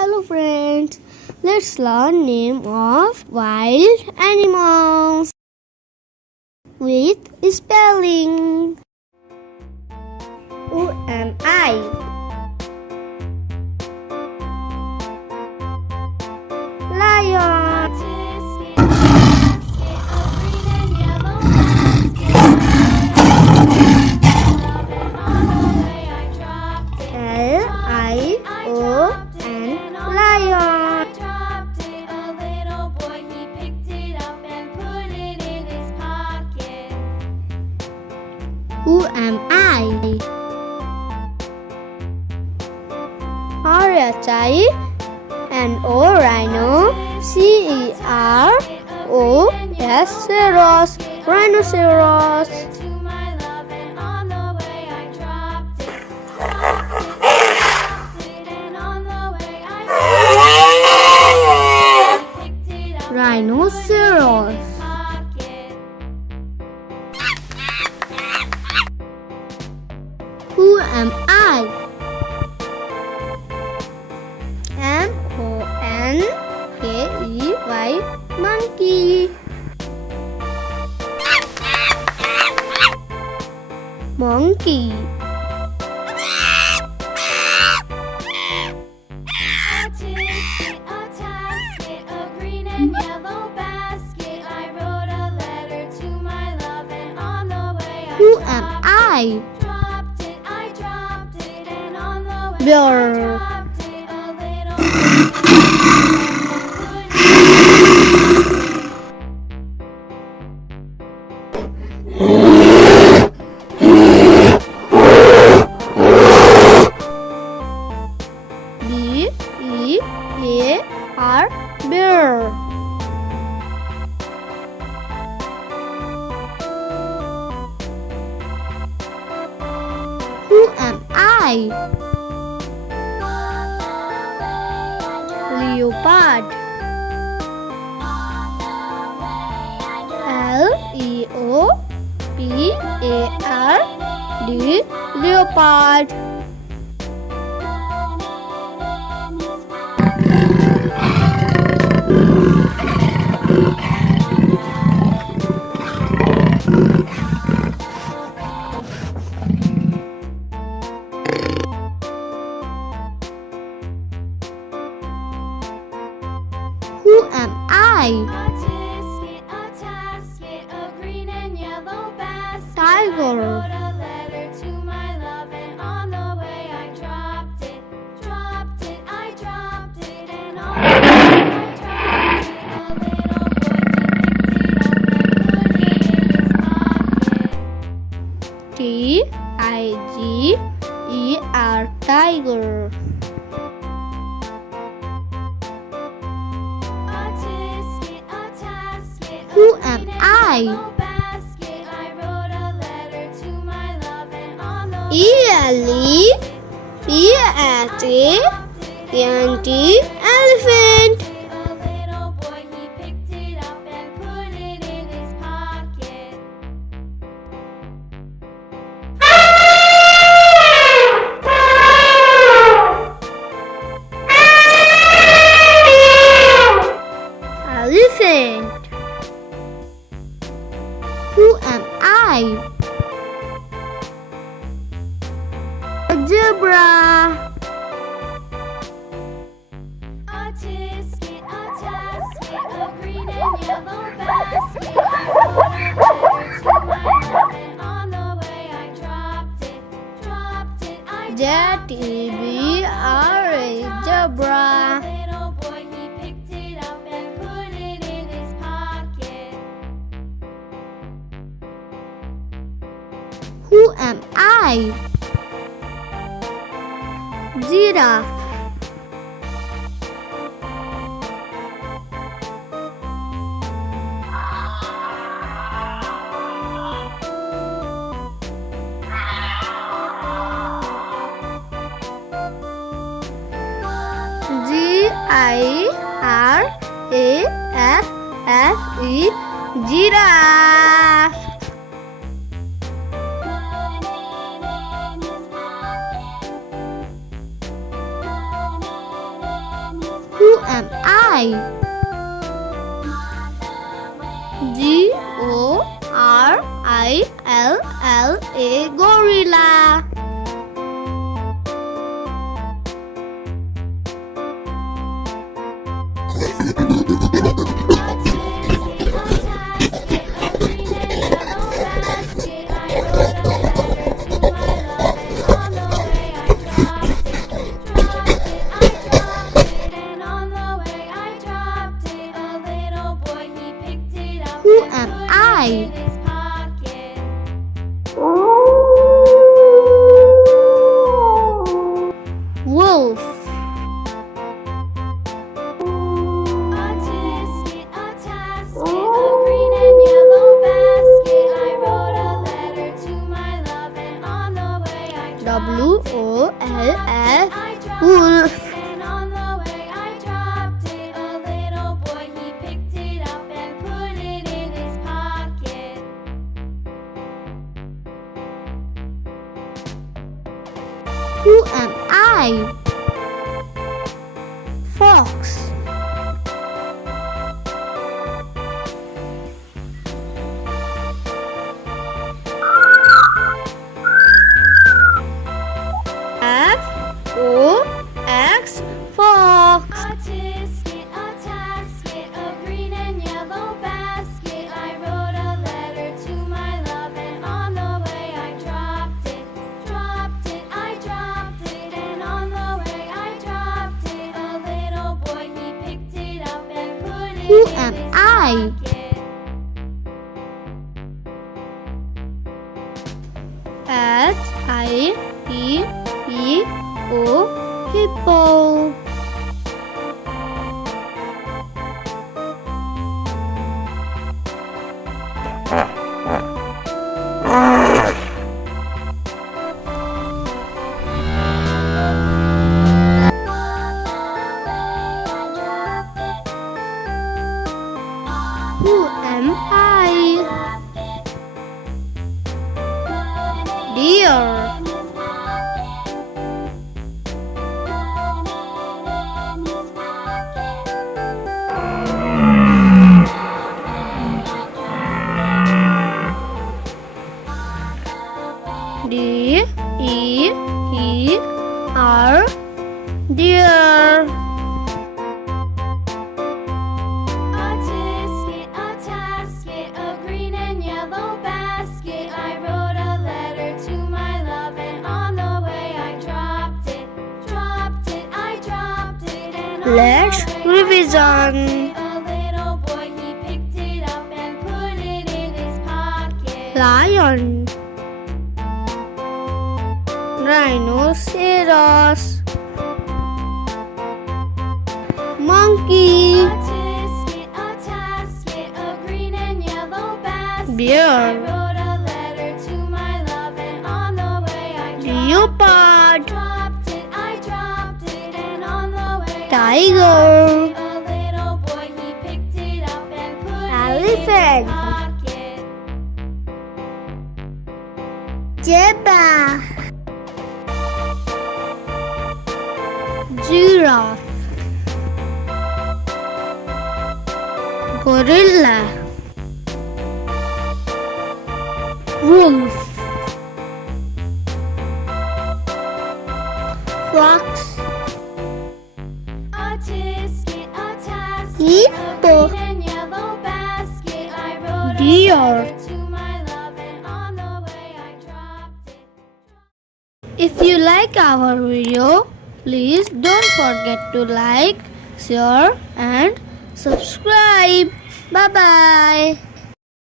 Hello friends, let's learn name of wild animals with spelling. Who am I? Lion. Lion. Who am I? R-H-I N-O rhino, C-E-R-O-S Ceros, rhinoceros. Rhinoceros. Who am I? M-O-N-K-E-Y monkey. Monkey. Who am I? Bear. B-E-A-R bear. Who am I? Leopard. L-E-O-P-A-R-D leopard. Who am I? Tiger. T-I-G-E-R tiger. Who am I? E-L-E-P-H-A-N-T elephant. Elephant. Who am I? A zebra. Z-E-B-R-A zebra. Who am I? Giraffe. G-I-R-A-F-F-E giraffe. Who am I? Gorilla, gorilla. Who am I? Wolf. WOLF, wolf. And on the way I dropped it. A little boy, he picked it up and put it in his pocket. Who am I? Fox. FOX, fox. A tisket, a tasket, a green and yellow basket. I wrote a letter to my love, and on the way I dropped it. I dropped it, and on the way I dropped it. A little boy, he picked it up and put it Who in am his I? HIPPO, hippo. Who am I? Deer. D-E-E-R, deer. A tisket, a tasket, a green and yellow basket. I wrote a letter to my love, and on the way I dropped it. I dropped it, and on Let's the way I revision. dropped it. A little boy, he picked it up and put it in his pocket. Lion. Rhinoceros. Monkey. A tisket, a tasket, a green and yellow basket. Bear. I wrote a letter to my love, and on the way I Leopard. I dropped it, and on the way Tiger. a little boy, he picked it up and put Elephant. it in his pocket. Zebra. Giraffe. Gorilla. Wolf. Fox. A tisket, a tasket, Hippo. a green and yellow basket. I wrote a Deer. letter to my love, and on the way I dropped it. If you like our video, please don't forget to like, share and subscribe. Bye bye.